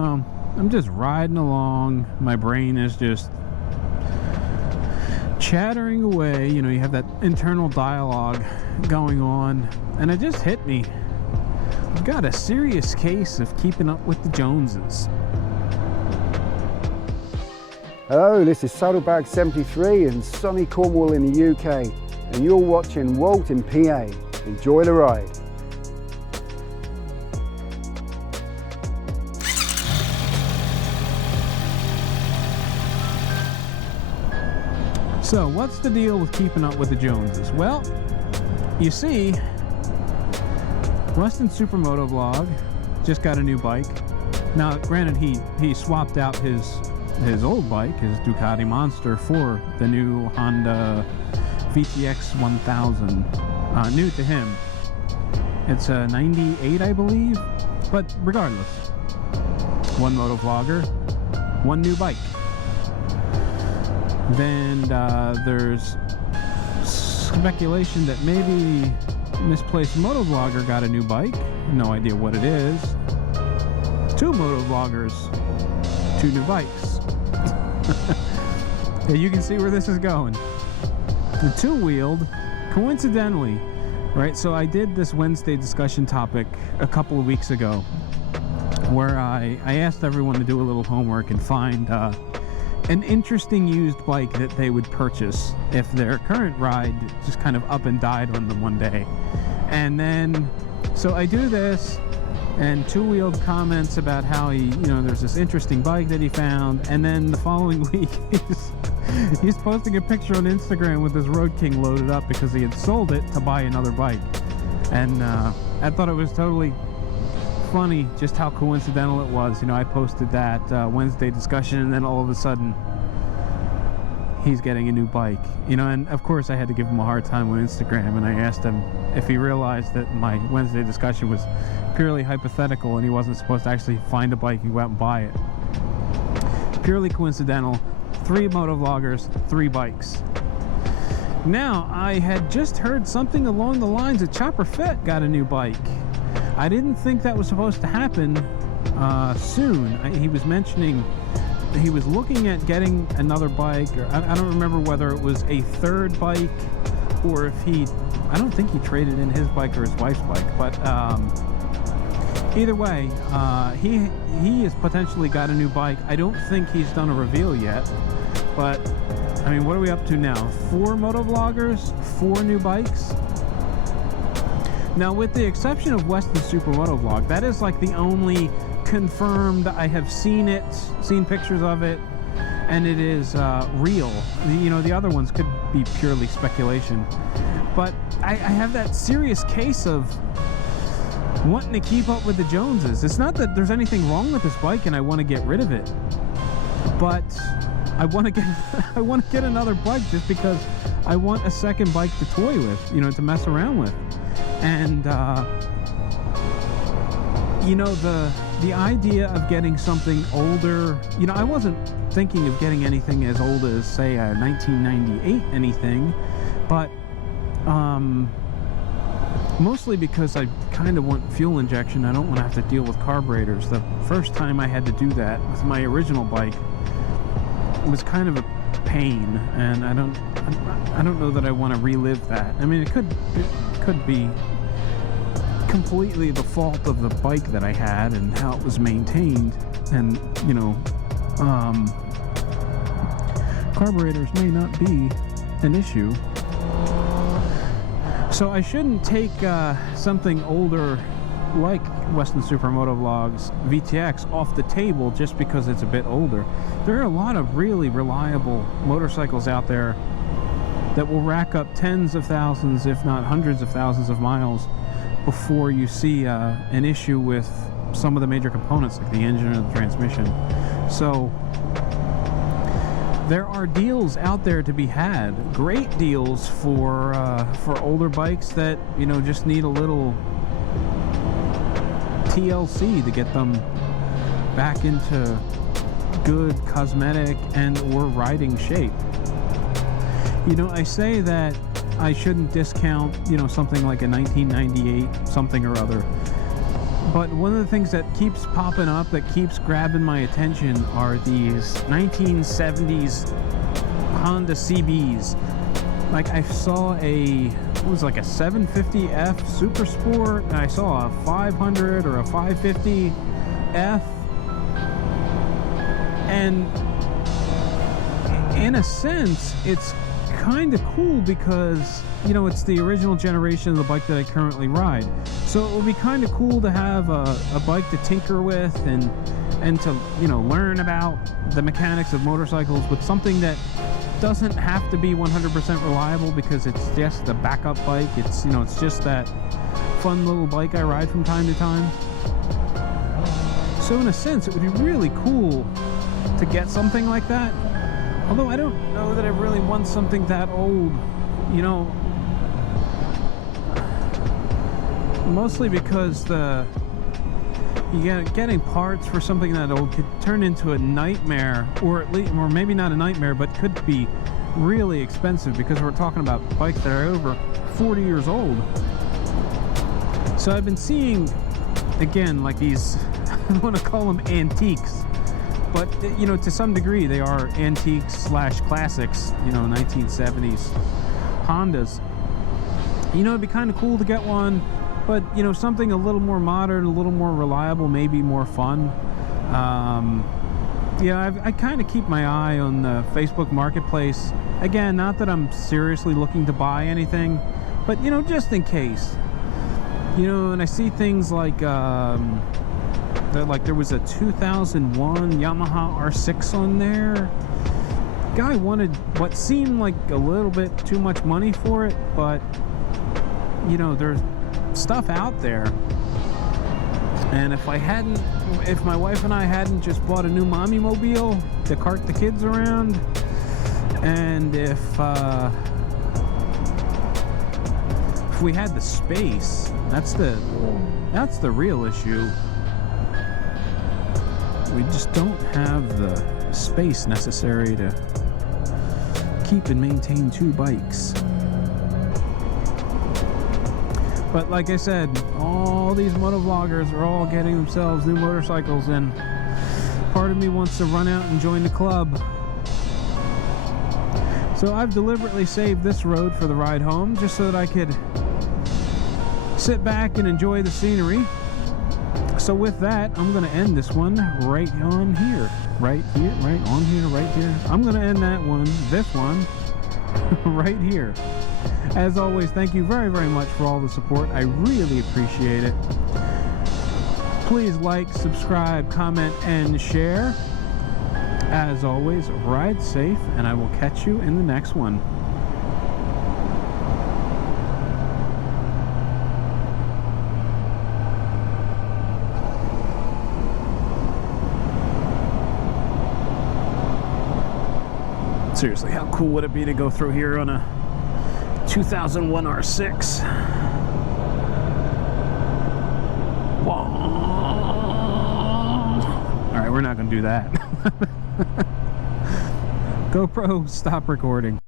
know, I'm just riding along. My brain is just chattering away. You know, you have that internal dialogue going on, and it just hit me. I've got a serious case of keeping up with the Joneses. Hello, this is Saddlebag73 in sunny Cornwall in the UK, and you're watching WaltInPA. Enjoy the ride. So, what's the deal with keeping up with the Joneses? Well, you see, WestonSuperMotoVlog just got a new bike. Now, granted, he swapped out his old bike, his Ducati Monster, for the new Honda VTX 1000. New to him. It's a 98, I believe. But regardless, one motovlogger, one new bike. Then there's speculation that maybe Misplaced Motovlogger got a new bike. No idea what it is. Two motovloggers, two new bikes. Yeah, you can see where this is going. The TwoWheeld, coincidentally, right? So I did this Wednesday discussion topic a couple of weeks ago, where I asked everyone to do a little homework and find an interesting used bike that they would purchase if their current ride just kind of up and died on them one day. And then, so I do this, and TwoWheeld comments about how he, you know, there's this interesting bike that he found, and then the following week he's posting a picture on Instagram with his Road King loaded up because he had sold it to buy another bike. And I thought it was totally funny just how coincidental it was. You know, I posted that Wednesday discussion, and then all of a sudden he's getting a new bike. You know, and of course I had to give him a hard time on Instagram, and I asked him if he realized that my Wednesday discussion was purely hypothetical and he wasn't supposed to actually find a bike and go out and buy it. Purely coincidental. 3 motovloggers, 3 bikes. Now, I had just heard something along the lines that ChopperFett got a new bike. I didn't think that was supposed to happen soon. He was mentioning he was looking at getting another bike, or I don't remember whether it was a third bike or if I don't think he traded in his bike or his wife's bike, but either way, he has potentially got a new bike. I don't think he's done a reveal yet, but I mean, what are we up to now? 4 motovloggers, 4 new bikes. Now, with the exception of WestonSuperMotoVlog, that is like the only confirmed. I have seen pictures of it, and it is real. You know, the other ones could be purely speculation. But I have that serious case of wanting to keep up with the Joneses. It's not that there's anything wrong with this bike and I want to get rid of it, but I want to get another bike just because I want a second bike to toy with, you know, to mess around with. And you know, the idea of getting something older, you know, I wasn't thinking of getting anything as old as, say, a 1998 anything, but mostly because I kind of want fuel injection. I don't want to have to deal with carburetors. The first time I had to do that with my original bike, it was kind of a pain, and I don't know that I want to relive that. I mean, it could be completely the fault of the bike that I had and how it was maintained, and you know, carburetors may not be an issue. So I shouldn't take something older like WestonSuperMotoVlog's VTX off the table just because it's a bit older. There are a lot of really reliable motorcycles out there that will rack up tens of thousands, if not hundreds of thousands of miles before you see an issue with some of the major components like the engine or the transmission. So there are deals out there to be had, great deals for older bikes that, you know, just need a little TLC to get them back into good cosmetic and or riding shape. You know, I say that I shouldn't discount, you know, something like a 1998 something or other, But one of the things that keeps popping up, that keeps grabbing my attention, are these 1970s Honda CBs. Like I saw it was like a 750F Super Sport, and I saw a 500 or a 550F. And in a sense, it's kind of cool because, you know, it's the original generation of the bike that I currently ride. So it would be kind of cool to have a bike to tinker with and to, you know, learn about the mechanics of motorcycles with something that doesn't have to be 100% reliable, because it's just a backup bike. It's, you know, it's just that fun little bike I ride from time to time. So in a sense, it would be really cool to get something like that. Although I don't know that I really want something that old, you know, mostly because getting parts for something that old could turn into a nightmare, or at least, or maybe not a nightmare, but could be really expensive, because we're talking about bikes that are over 40 years old. So I've been seeing, again, like these, I want to call them antiques, but, you know, to some degree they are antiques slash classics, you know, 1970s Hondas. You know, it'd be kind of cool to get one, but, you know, something a little more modern, a little more reliable, maybe more fun. Yeah, I kind of keep my eye on the Facebook Marketplace. Again, not that I'm seriously looking to buy anything, but, you know, just in case. You know, and I see things like, there was a 2001 Yamaha R6 on there. Guy wanted what seemed like a little bit too much money for it, but, you know, there's stuff out there. And if my wife and I hadn't just bought a new mommy mobile to cart the kids around, and if we had the space, that's the real issue. We just don't have the space necessary to keep and maintain two bikes. But like I said, all these motovloggers are all getting themselves new motorcycles, and part of me wants to run out and join the club. So I've deliberately saved this road for the ride home, just so that I could sit back and enjoy the scenery. So with that, I'm going to end this one right on here. Right here, right on here, right here. I'm going to end this one, right here. As always, thank you very, very much for all the support. I really appreciate it. Please like, subscribe, comment, and share. As always, ride safe, and I will catch you in the next one. Seriously, how cool would it be to go through here on a 2001 R6? Alright, we're not going to do that. GoPro, stop recording.